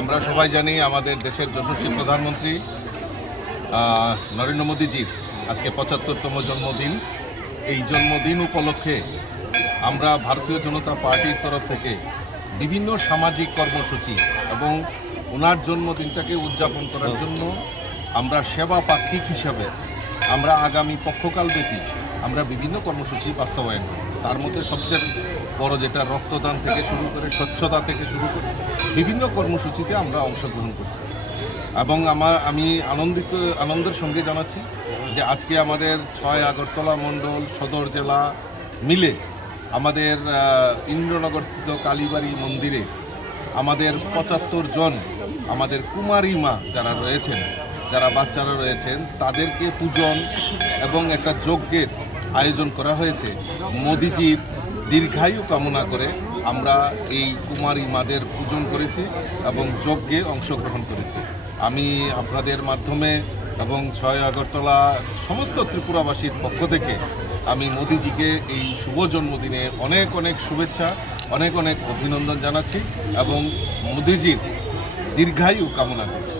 আমরা সবাই জানি আমাদের দেশের যশস্বী প্রধানমন্ত্রী নরেন্দ্র মোদীজির আজকে পঁচাত্তরতম জন্মদিন। এই জন্মদিন উপলক্ষে আমরা ভারতীয় জনতা পার্টির তরফ থেকে বিভিন্ন সামাজিক কর্মসূচি এবং ওনার জন্মদিনটাকে উদযাপন করার জন্য আমরা সেবা পাক্ষিক হিসাবে আমরা আগামী পক্ষকাল পক্ষকালব্যাপী আমরা বিভিন্ন কর্মসূচি বাস্তবায়ন করি। তার মধ্যে সবচেয়ে বড় যেটা রক্তদান থেকে শুরু করে স্বচ্ছতা থেকে শুরু করে বিভিন্ন কর্মসূচিতে আমরা অংশগ্রহণ করছি। এবং আমার, আমি আনন্দিত, আনন্দের সঙ্গে জানাচ্ছি যে আজকে আমাদের ছয় আগরতলা মণ্ডল সদর জেলা মিলে আমাদের ইন্দ্রনগরস্থিত কালীবাড়ি মন্দিরে আমাদের পঁচাত্তর জন আমাদের কুমারী মা যারা রয়েছেন, যারা বাচ্চারা রয়েছেন, তাদেরকে পূজন এবং একটা যজ্ঞের আয়োজন করা হয়েছে। মোদিজির দীর্ঘায়ু কামনা করে আমরা এই কুমারী মাদের পূজন করেছি এবং যজ্ঞে অংশগ্রহণ করেছি। আমি আপনাদের মাধ্যমে এবং ছয় আগরতলা সমস্ত ত্রিপুরাবাসীর পক্ষ থেকে আমি মোদিজিকে এই শুভ জন্মদিনে অনেক অনেক শুভেচ্ছা, অনেক অনেক অভিনন্দন জানাচ্ছি এবং মোদিজির দীর্ঘায়ু কামনা করছি।